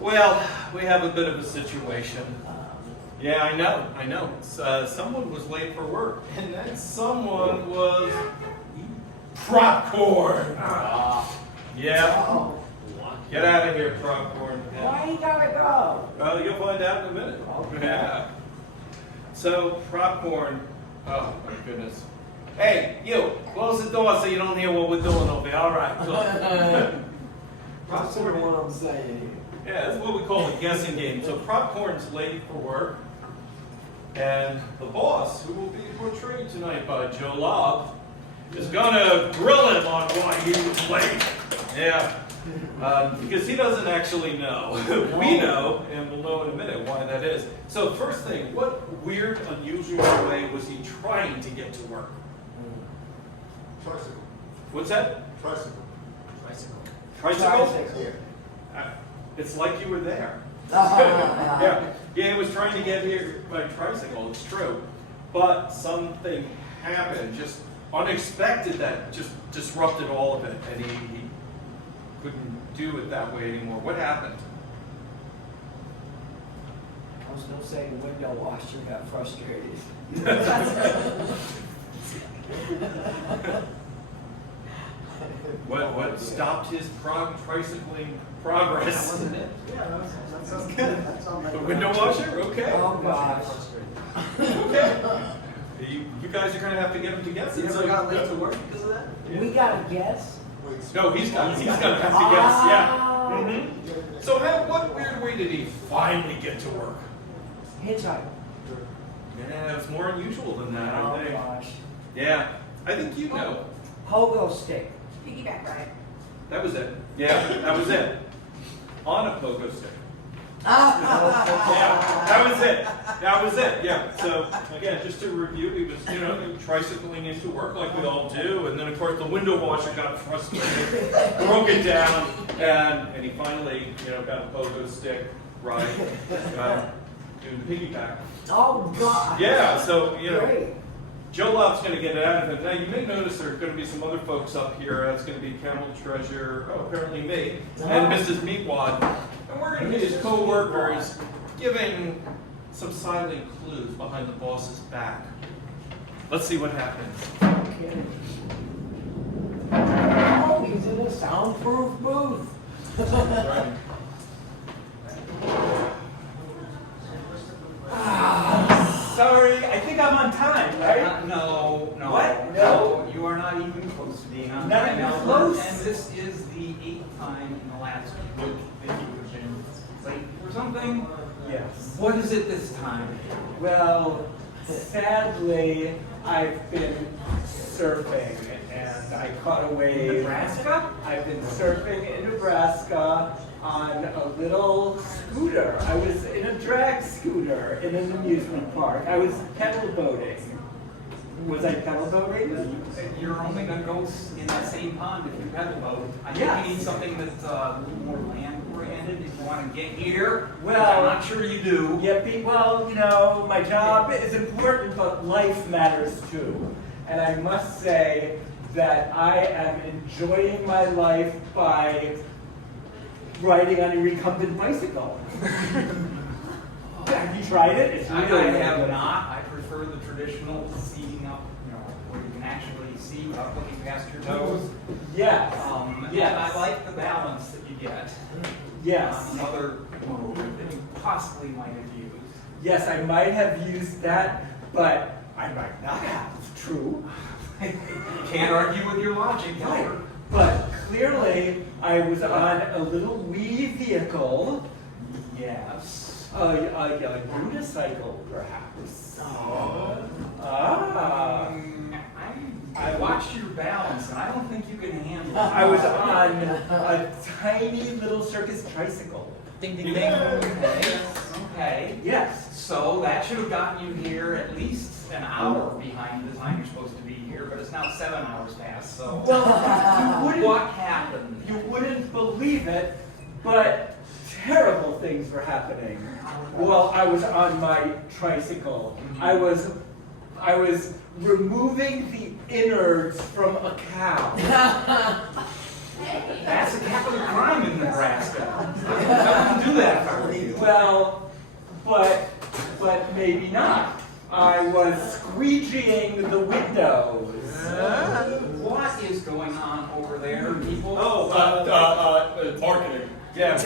Well, we have a bit of a situation. Yeah, I know. Someone was late for work, and that someone was Propcorn. Yeah. Get out of here, Propcorn. Why you gotta go? Well, you'll find out in a minute. Okay. Yeah. So, Propcorn, oh my goodness. Hey, you, close the door so you don't hear what we're doing over here. All right, good. That's what I'm saying. Yeah, that's what we call a guessing game. So Propcorn's late for work, and the boss, who will be portrayed tonight by Joe Lobb, is gonna grill him on why he was late. Yeah, because he doesn't actually know. We know, and we'll know in a minute why that is. So first thing, what weird, unusual way was he trying to get to work? Tricycle. What's that? Tricycle. Tricycle? Yeah. It's like you were there. Yeah. Yeah, he was trying to get here by tricycle, it's true. But something happened, just unexpected, that just disrupted all of it, and he couldn't do it that way anymore. What happened? I was gonna say the window washer got frustrated. What stopped his tricycling progress? That wasn't it? Yeah, that sounds good. That sounds like The window washer? Okay. Oh gosh. Okay. You guys are going to have to get them together. You ever got late to work because of that? We got a guess? Wait, No, he's going to have to guess, yeah. Mm-hmm. So what weird way did he finally get to work? Hitchhiker. Yeah, it's more unusual than that, I Oh think. gosh. Yeah, I think you know. Pogo stick. Piggyback ride. That was it. Yeah, that was it. On a pogo stick. Ah. Yeah, that was it. That was it. Yeah. So again, just to review, he was, tricycling into work like we all do, and then of course the window washer got frustrated, broke it down, and he finally, got a pogo stick ride, doing piggyback. Oh gosh. Yeah. So Great. Joe Lobb's going to get it out of him. Now, you may notice there are going to be some other folks up here. That's going to be Camel Treasure, apparently me, and Mrs. Meatwad. And we're going to be his co-workers, giving some silent clues behind the boss's back. Let's see what happens. Okay. Oh, he's in a soundproof booth. Right. Sorry, I think I'm on time, right? No. What? No? You are not even close to being on Not time even now. close? And this is the 8th time in the last week that you have been late for something. Yes. What is it this time? Well, sadly, I've been surfing and I caught a wave. Nebraska? I've been surfing in Nebraska on a little scooter. I was in a drag scooter in an amusement park. I was pedal boating. Was I pedal boating? You're only going to go in that same pond if you pedal boat. I think Yes. you need something that's a little more land-oriented if you want to get here. Well, I'm not sure you do. Yeah, well, my job is important, but life matters too. And I must say that I am enjoying my life by riding on a recumbent bicycle. Have you tried it? It's I really have good. not. I prefer the traditional seating up, where you can actually see without looking past your toes. Yes. And I like the balance that you get Yes. on another mode that you possibly might have used. Yes, I might have used that, but I might not have. It's true. Can't argue with your logic, Right. Albert. But clearly, I was on a little wee vehicle. Yes. A unicycle, perhaps. I watched your balance, and I don't think you can handle it. I was on a tiny little circus tricycle. Ding, ding, ding. Okay. Yes. So that should have gotten you here at least an hour behind the time you're supposed to be here, but it's now 7 hours past, so. Well, What happened? you wouldn't believe it, but terrible things were happening while I was on my tricycle. I was removing the innards from a cow. That's a capital crime in Nebraska. I wouldn't do that if I were you. Well, but maybe not. I was squeegeeing the windows. What is going on over there, people? Marketing. Yeah.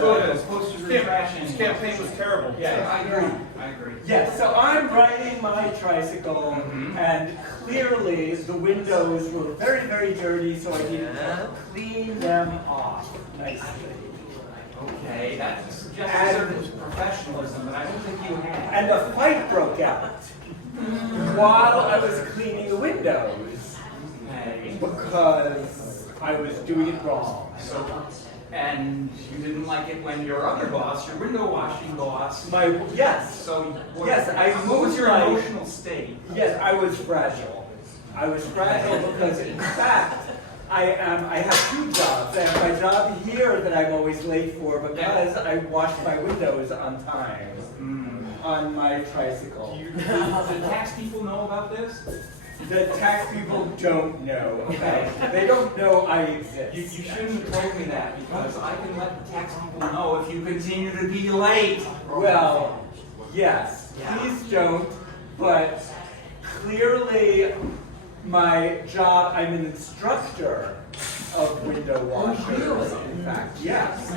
Photos, posters, and trash. This campaign was terrible. Yeah, I agree. I agree. Yes, so I'm riding my tricycle, and clearly the windows were very, very dirty, so I needed to clean them off nicely. Okay, that suggests a certain professionalism that I don't think you have. And a fight broke out while I was cleaning the windows Okay. because I was doing it wrong. And you didn't like it when your other boss, your window washing boss, Yes, so Yes, what was your like- emotional state? yes, I was fragile. I was fragile because, in fact, I have two jobs. I have my job here that I'm always late for because I wash my windows on time on my tricycle. Do the tax people know about this? The tax people don't know, okay? They don't know I exist. You shouldn't have told me that because I can let the tax people know if you continue to be late. Well, yes, please don't, but clearly my job, I'm an instructor of window washers. really? In fact, yes.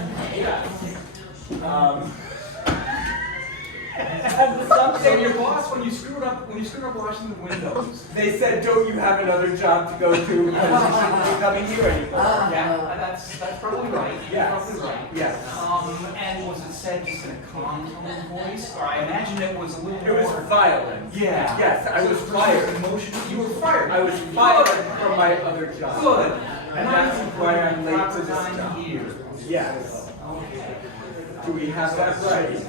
And So something, your boss, when you screwed up washing the windows, they said, don't you have another job to go to because you shouldn't be coming here anymore? yeah, that's probably right. You're Yes. probably right. Yes. And was it said just in a calm tone voice, or I imagine it was a little It was more. violent. Yeah. Yes, I was fired. Emotional. You were fired. I was fired from my other job. Good. And that's why I'm late to this Proper job. time here. Yes. Okay. Do we have that right?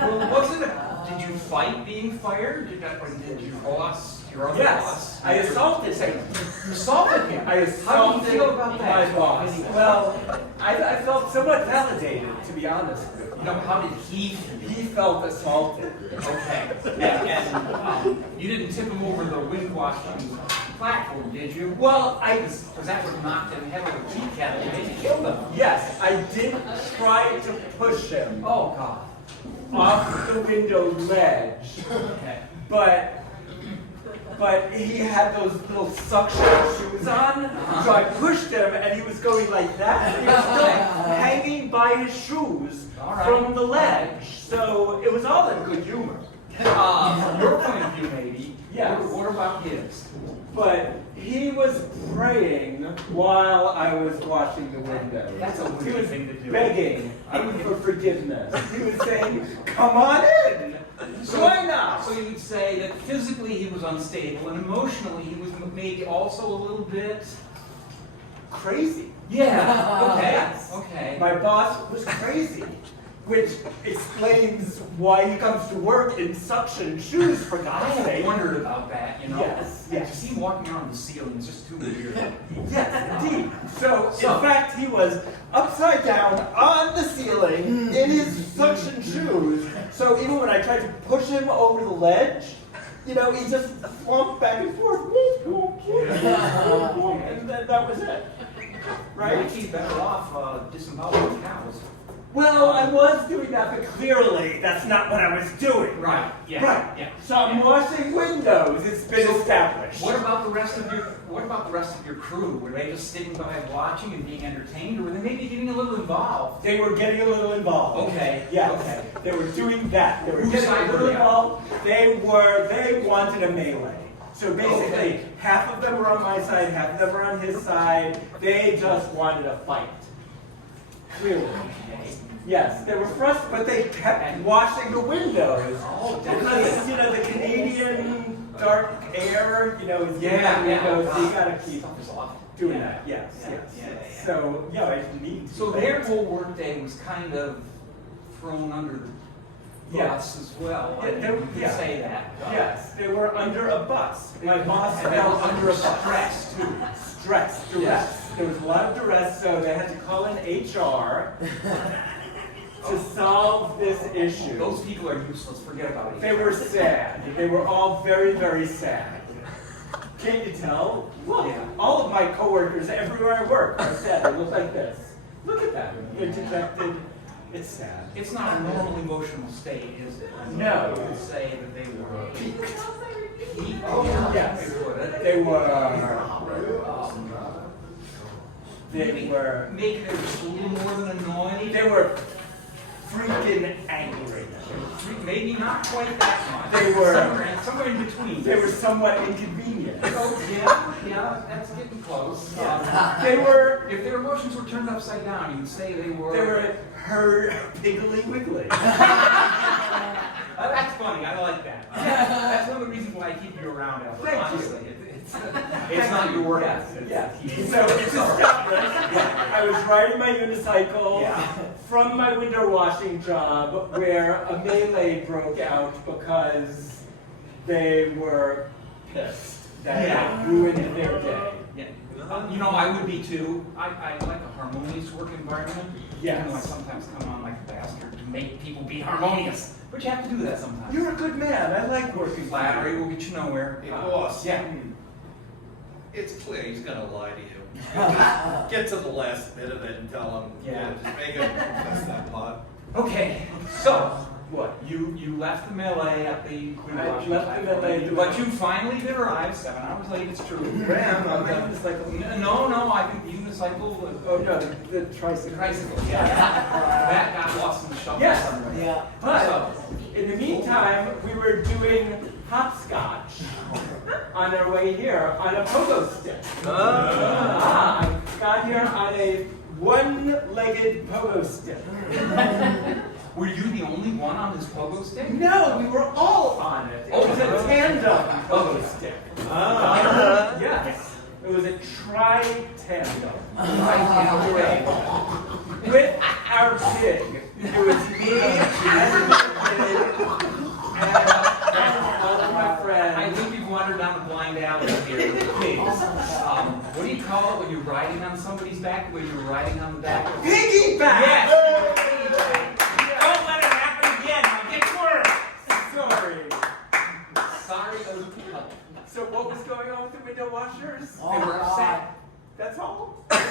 Well, did you fight being fired? Or did your boss, your other Yes, boss? I assaulted him. You assaulted him? I How do you feel about assaulted that? my boss. Well, I felt somewhat validated, to be honest with You know, how did he feel? you. He felt assaulted. Okay. And you didn't tip him over the wind washing platform, did you? Well, Because that's what knocked him head with a tea kettle and killed him. yes, I did try to push him Oh, God. off the window ledge, Okay. but he had those little suction shoes on, so I pushed him and he was going like that. He was still hanging by his shoes All right. from the ledge, so it was all in good humor. From your point of view, maybe. Yes. What about his? But he was praying while I was washing the windows. That's a weird He was thing to do. begging for forgiveness. He was saying, "Come on in, join us." So you would say that physically he was unstable and emotionally he was maybe also a little bit. Crazy. Yeah. Okay. Yes. Okay. My boss was crazy, which explains why he comes to work in suction shoes, for God's I sake. wondered about that, you know. Yes, yes. To see him walking around the ceiling is just too weird. Yes, indeed. So, So- in fact, he was upside down on the ceiling in his suction shoes. So even when I tried to push him over the ledge, you know, he just slumped back and forth. And then that was it. Right? Might be better off disemboweling cows. Well, I was doing that, but clearly that's not what I was doing. Right. Yeah. Right. Yeah. So I'm washing windows. It's been So, established. What about the rest of your crew? Were they just sitting by watching and being entertained, or were they maybe getting a little involved? They were getting a little involved. Okay. Yes. Okay. They were doing that. They were Whose getting side a were little they on? involved. They wanted a melee. So basically, Okay. half of them were on my side, half of them were on his side. They just wanted a fight. Clearly. Yes, they were frustrated, but they kept washing the windows. Oh, Because, you know, the Canadian dark air, you know, is in the windows, so you gotta keep Stuff is awful. doing that, yes, Yeah, yes. yeah, yeah. So, yeah, I need to. So their whole workday was kind of thrown under the Yeah. bus as well. Yeah, I mean, they- you could yeah. say that. Yes, they were under a bus. My boss And fell they were under a bus. stress, too. Stress, duress. There was a lot of duress, so they had to call in HR to solve this issue. Those people are useless. Forget about it. They were sad. They were all very, very sad. Can't you tell? Look, Yeah. all of my coworkers everywhere I work are sad. They look like this. Look at that. They're dejected. It's sad. It's not a normal emotional state, is it? No. You would say that they were peaked. Yes. They were Maybe they were just a little more than annoyed. they were freaking angry. Maybe not quite that much. They were- somewhere in between. They were somewhat inconvenient. Oh, yeah, that's getting close. They were If their emotions were turned upside down, you'd say they were. her piggly wiggly. That's funny. I like that. That's one of the reasons why I keep you around, Albert. Thank you. Honestly, it's not your work. Yes, ethic. yes. So to establish, I was riding my unicycle Yeah. from my window washing job where a melee broke out because they were pissed that Yeah. it ruined their day. Yeah. You know, I would be too. I like a harmonious work environment. Yes. Even though I sometimes come on like a bastard to make people be harmonious. But you have to do that sometimes. You're a good man. I like working. Flattery will get you nowhere. Hey, boss. Yeah. It's clear he's gonna lie to you. Get to the last bit of it and tell him, Yeah. just make him confess that plot. Okay, so What? you left the melee at the Queen I Washington left the melee. but you finally did arrive 7 hours late. It's true. Ram on the unicycle. No, I think the unicycle. Oh no, the tricycle. Tricycle. Yeah. That got lost in the shuffle Yes. somewhere. Yeah. But in the meantime, we were doing hopscotch on our way here on a pogo stick. I got here on a one-legged pogo stick. Were you the only one on this pogo stick? No, we were all on it. It was a tandem pogo stick. Yes, it was a tri-tandem. With our pig. It was me and the pig and all of my friends. I think you've wandered down the blind alley here with the pigs. What do you call it when you're riding on somebody's back? When you're riding on the back of Piggyback! Yes! Don't let it happen again. Now get to work. Sorry. Sorry, those people. So what was going on with the window washers? Oh, They were God. upset. That's all? They weren't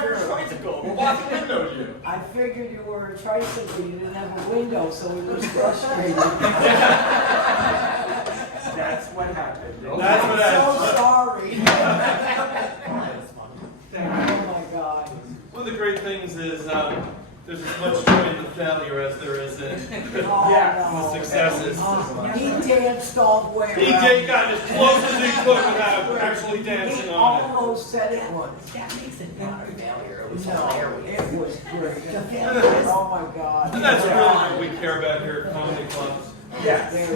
really. Well, lots of windows you. I figured you were a tricycle, you didn't have a window, so he was frustrated. That's what happened. That's what I'm so sorry. Oh my God. One of the great things is there's as much joy in the failure as there is in Oh, Yes, the no. successes. He danced all the way He around. did got as close as he could without actually He dancing on it. almost said it once. That makes it not a failure. It was No, hilarious. it was great. Oh my God. And that's really what we care about here at ComedyFLOPs. Yes. There